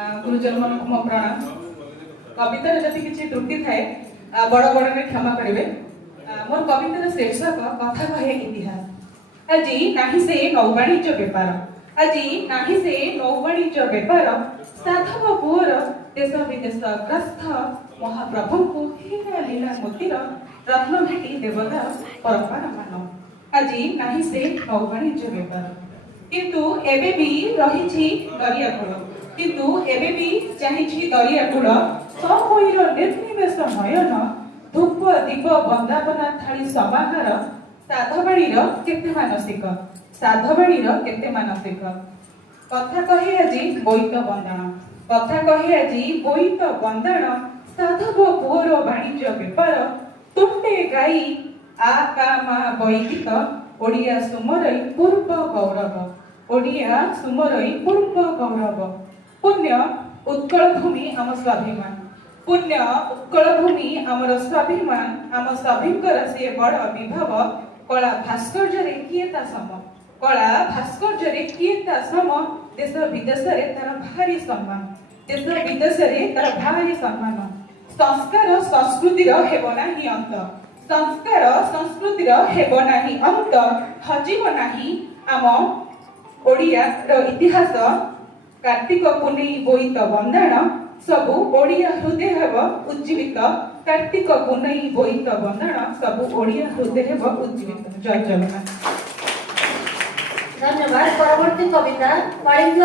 गुरुजन मन को मो प्रणाम। कवितार जति किछि त्रुटि थाए बड़ बड़ ने क्षमा करिवे। मोर कवितार शीर्षक कथा कहे इतिहास। আজি नाही से नौवाणिज्य बेपार, আজি नाही से नौवाणिज्य बेपार, साधव पुअर देश विदेश ग्रस्त महाप्रभु को हीरा लीला मोतीर रत्न भेटी देवता परम्परा मान। আজি नाही से नौवाणिज्य बेपार किंतु एबे भी रहिछि दरिया कूल, किंतु एबे भी चाहिछि दरिया कूल। सहोइर निर्निमेष नयन धूप दीप बंदापना थाली समाहार साधवाणीर केते मानसिक, साधवाणीर केते मानसिक। कथा कहे আজি बोईत बंदाण, कथा कहे আজি बोईत बंदाण, साधव पुअर वाणिज्य बेपार तुंडे गाई आ का मा बैदिक ओडिया सुमरई पूर्व गौरव, ओडिया सुमरई पूर्व गौरव। पुण्य उत्कल भूमि आम स्वाभिमान, पुण्य उत्कल भूमि आमर स्वाभिमान, आम स्वाभिंकर से बड़ विभव। कला भास्कर्य रे किएता सम, कला भास्कर्य रे किएता सम, देश विदेश रे तार भारी सम्मान, देश विदेश रे तार भारी सम्मान। संस्कार संस्कृतिर हेबो नाही अंत, संस्कार संस्कृतिर हेबो नाही अंत, हजिब नाही आम ओडिया रो इतिहास। कार्तिक पुनेई बोईत बंदाण सबु ओडिया हृदय हेब उज्जीवित, कार्तिक पुनेई बोईत बंदाण सबु ओडिया हृदय हेब उज्जीवित। जय जगन्नाथ। धन्यवाद। परवर्ती कविता कलिंग